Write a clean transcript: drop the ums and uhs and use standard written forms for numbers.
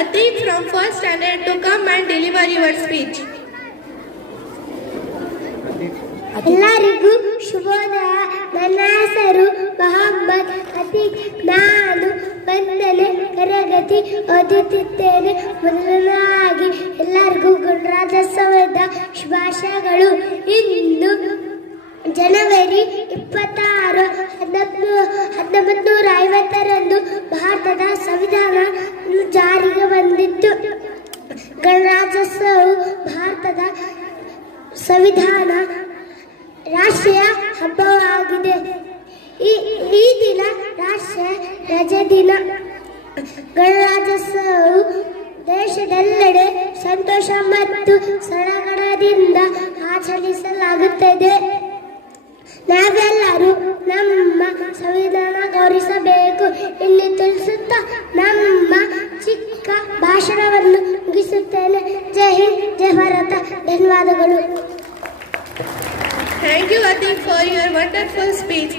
Atik from first standard to come and deliver your speech. ಎಲ್ಲರಿಗೂ ಶುಭೋದಯ. ನನ್ನ ಹೆಸರು ಮೊಹಮ್ಮದ್ ಅತೀಕ್. ನಾನು 1ನೇ ತರಗತಿ ಓದುತ್ತಿದ್ದೇನೆ. ಮೊದಲನಾಗಿ ಎಲ್ಲರಿಗೂ ಗಣರಾಜ್ಯೋತ್ಸವದ ಶುಭಾಶಯಗಳು. ಇಂದು ಜನವರಿ 26, 1950ರಂದು ಭಾರತದ ಸಂವಿಧಾನ ಜಾರಿಗೆ ಬಂದಿತ್ತು. ಗಣರಾಜ್ಯೋತ್ಸವವು ಭಾರತದ ಸಂವಿಧಾನ ರಾಷ್ಟ್ರೀಯ ಹಬ್ಬವಾಗಿದೆ. ಈ ದಿನ ರಾಷ್ಟ್ರೀಯ ರಜೆ ದಿನ. ಗಣರಾಜ್ಯೋತ್ಸವವು ದೇಶದೆಲ್ಲೆಡೆ ಸಂತೋಷ ಮತ್ತು ಸಡಗರದಿಂದ ಆಚರಿಸಲಾಗುತ್ತದೆ. ನಾವೆಲ್ಲರೂ ನಮ್ಮ ಸಂವಿಧಾನ ಗೌರವಿಸಬೇಕು. ಇಲ್ಲಿ ತಿಳಿಸುತ್ತಾ ನಮ್ಮ ಚಿಕ್ಕ ಭಾಷಣವನ್ನು ಮುಗಿಸುತ್ತೇನೆ. ಜೈ ಹಿಂದ್, ಜೈ ಭಾರತ. ಧನ್ಯವಾದಗಳು. Thank you, Atik, for your wonderful speech.